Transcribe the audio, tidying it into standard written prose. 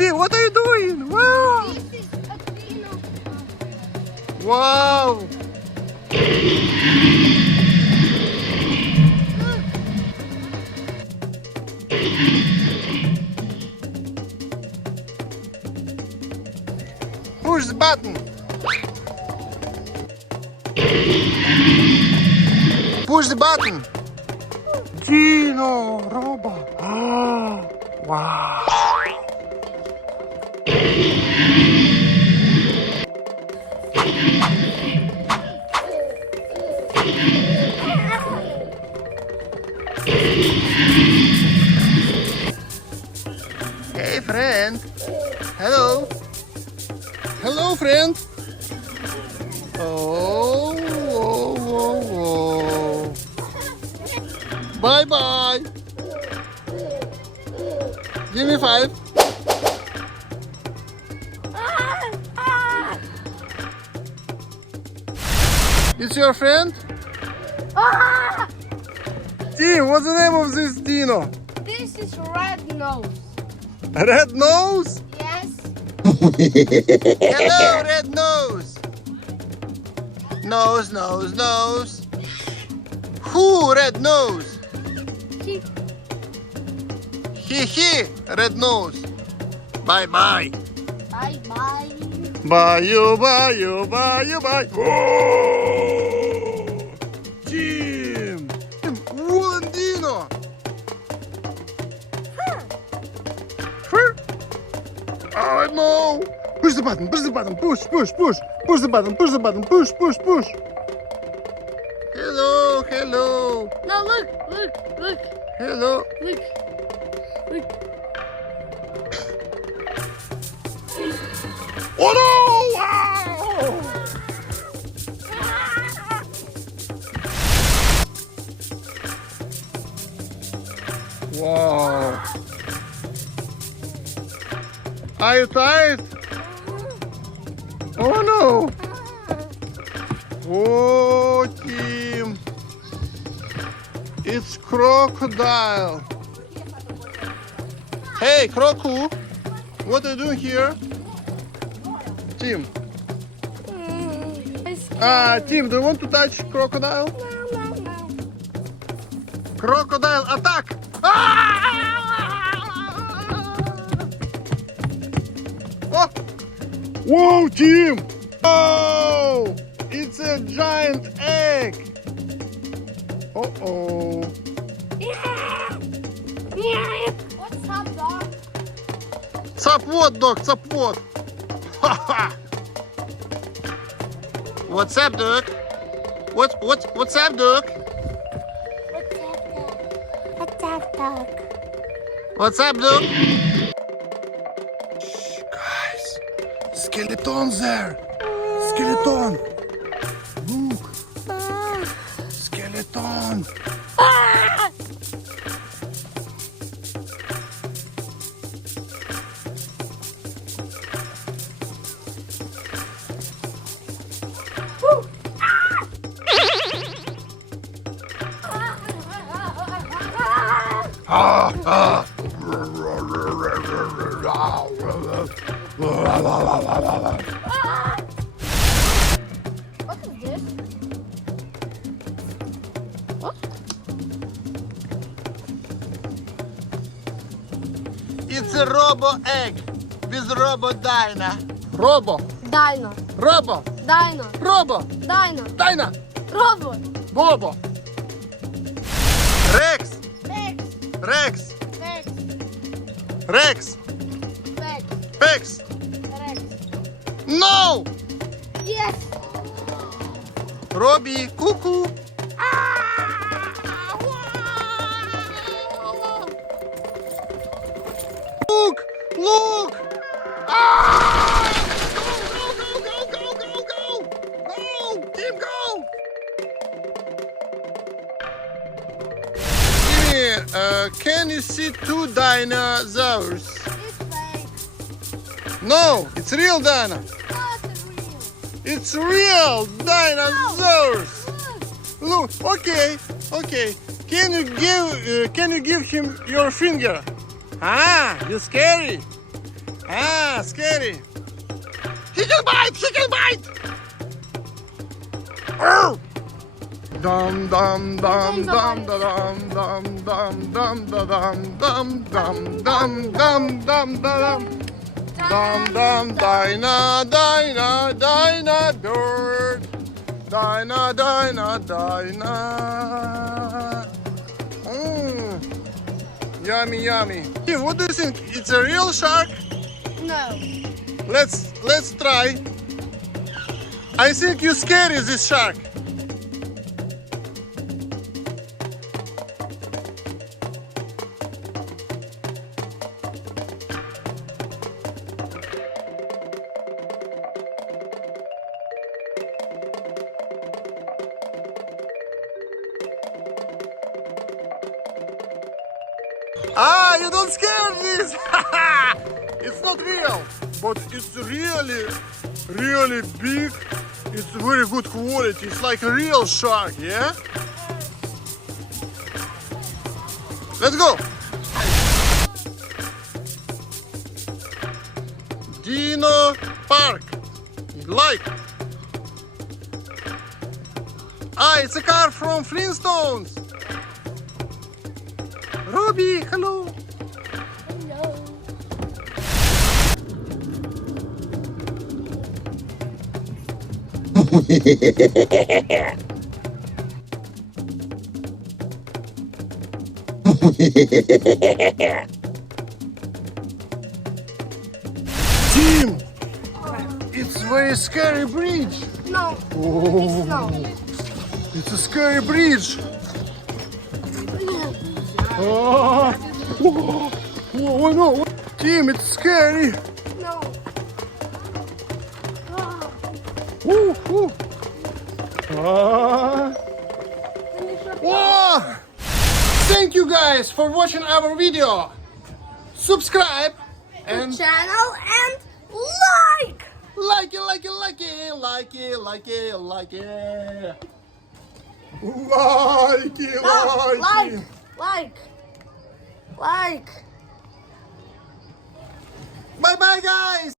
Robbie, what are you doing? Wow! This is a Dino. Wow! Push the button. Push the button. Dino robo. Ah, wow. Hey friend. Hello. Hello friend. Oh, whoa, whoa, whoa. Bye bye. Give me 5. It's your friend? Tim, what's the name of this dino? This is Red Nose. Red nose? Yes. Hello, red nose. Nose, nose, nose. Who red nose? He, red nose. Bye bye. Bye bye. Bye you, bye you, bye you, bye. Whoa! Tim! Wooden dino! Fur? Oh no! Push the button, push the button, push, push, push. Push the button, push the button, push, push, push. Hello, hello. No, look, look, look, Hello. look, look. Oh no! Wow! Wow! Are you tired? Oh no! Oh, Tim! It's crocodile. Hey, Crocu! What are you doing here? Tim. Tim, do you want to touch crocodile? No. Crocodile attack! Oh! Whoa, Tim! Oh! It's a giant egg! Uh-oh. What's up, dog? Sup what, dog? Sup what? What's up, Duck? What's up, Duck? What's up, dog? What's up, Duck? Shh, guys, skeleton's there. Skeleton. Look, skeleton. What is this? What? It's a robo egg with robo dino. Robo. Dino. Robo. Dino. Robo. Dino. Dino. Robo. Bobo. Rex. Rex. Rex. Rex. Rex. Rex. Rex. Rex. No. Yes. Robbie. Cuckoo. Look. Look. Go. Tim, go. Can you see 2 dinosaurs? It's fake. No, it's real dino. Not real. It's real dinosaurs. Look. Look, okay. Can you give him your finger? Ah, you scary. Ah, scary. He can bite! He can bite! Oh! Dum dum dum dum dum dum dum dum dum dum dum dum dum dum dum. Dum dum Dina Dina Dina bird. Dina Dina Dina. Yummy yummy. Hey, what do you think? It's a real shark? No. Let's try. I think you scary this shark. Ah, you don't scare this! It's not real, but it's really big. It's very good quality. It's like a real shark, yeah? Let's go! Dino Park. Like. Ah, it's a car from Flintstones. Robbie, hello. Hello. Tim, it's very scary bridge. No. Oh, No. it's a scary bridge. Oh, oh no, Tim, it's scary. No. Ooh, ooh. Whoa! Thank you guys for watching our video. Subscribe and Channel and like. like it, like it, like it, like it, like it, like it. Like it, like it. Like. Bye bye guys.